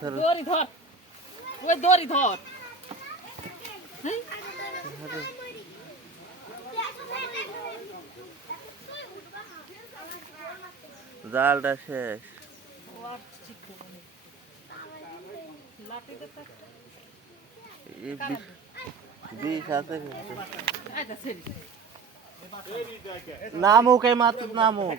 ধরো। দড়ি ধর। ওই দড়ি ধর। জালটা শেষ। বিষ- আছে। নামুক এই মাত্র নামুক।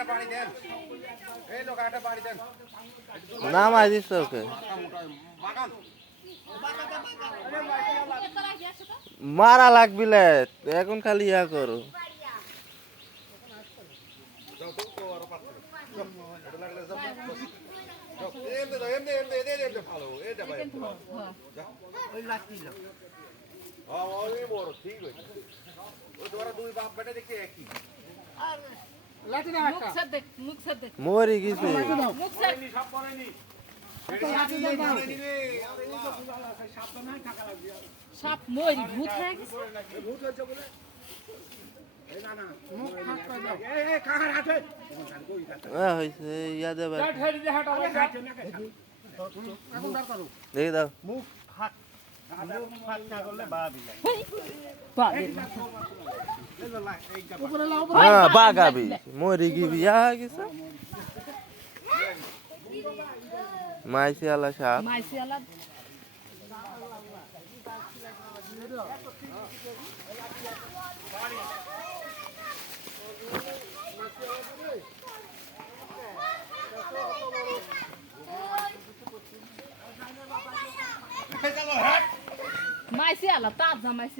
ধরো। পিছলি, হেই। না, না, ছেড়িস নি। আরেকটা পানি দেন এই লোক আরেকটা পানি দেন নামাই দিস ওকে মারা লাগবিলে এখন খালি ইয়া করো। হ্যাঁ। ঠিক। ওই তোরা দুই বাপ বেটা দেখতে একই। মুখ ছেড়ে মুখ ছেড়ে দে। মরি গেছে। মুখ সাপ মরি ভূত হয়ে গেছে? হয়েছে দেখি। দাও। হ্যাঁ বাগাবি মরি গিবি গেছে। মাইসি আলা সাপ। মাইসি আলাদ মাইসি তাজা মাইসি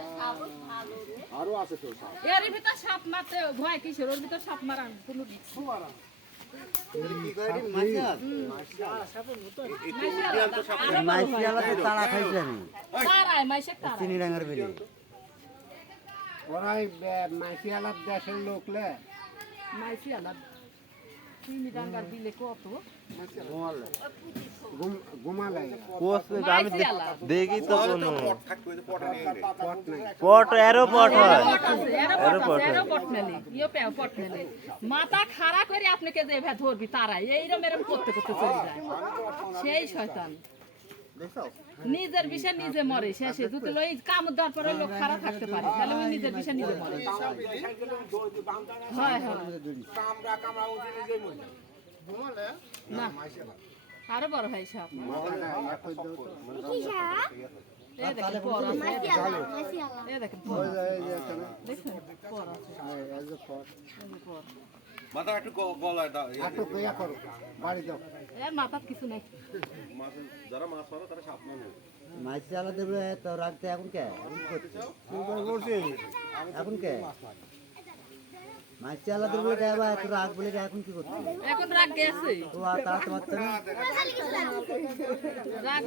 আরও আছে তো সাপ। এর ভিতর সাপ মারতে ভয় কিসের? ওর ভিতর সাপ মারান কোনো বেলি। ওরাই মাইসি দেশের লোকলে লে। আলাদ দেখি তো কোনো। পট এরো পট হয়। পট পট পট। মাথা খাড়া করে আপনাকে যে ধরবি তারাই। এইরকম এরম করতে করতে চলে যায়। সেই শয়তান। নিজের বিষয় নিজে মরে শেষে। যদি লই কাম দেওয়ার পরে লোক খারাপ থাকতে পারে তাহলে ওই নিজের বিষয় নিজে মরে। হয় হয়। না। আরও বড় ভাই সাপ। মাথা একটু গলায় দাও ইয়া করো বাড়ি দাও মাথার কিছু নেই। মাছ যারা মাছ মারে তারা সাপ মানে আলাদা তো রাখতে এখন কে? এখন কি? কে মাইসি আলাদা বলে এবার এত রাগ বলে এখন কি করছে এখন রাগ গেছে। তো আর তাড়াতে পারতো না। রাগ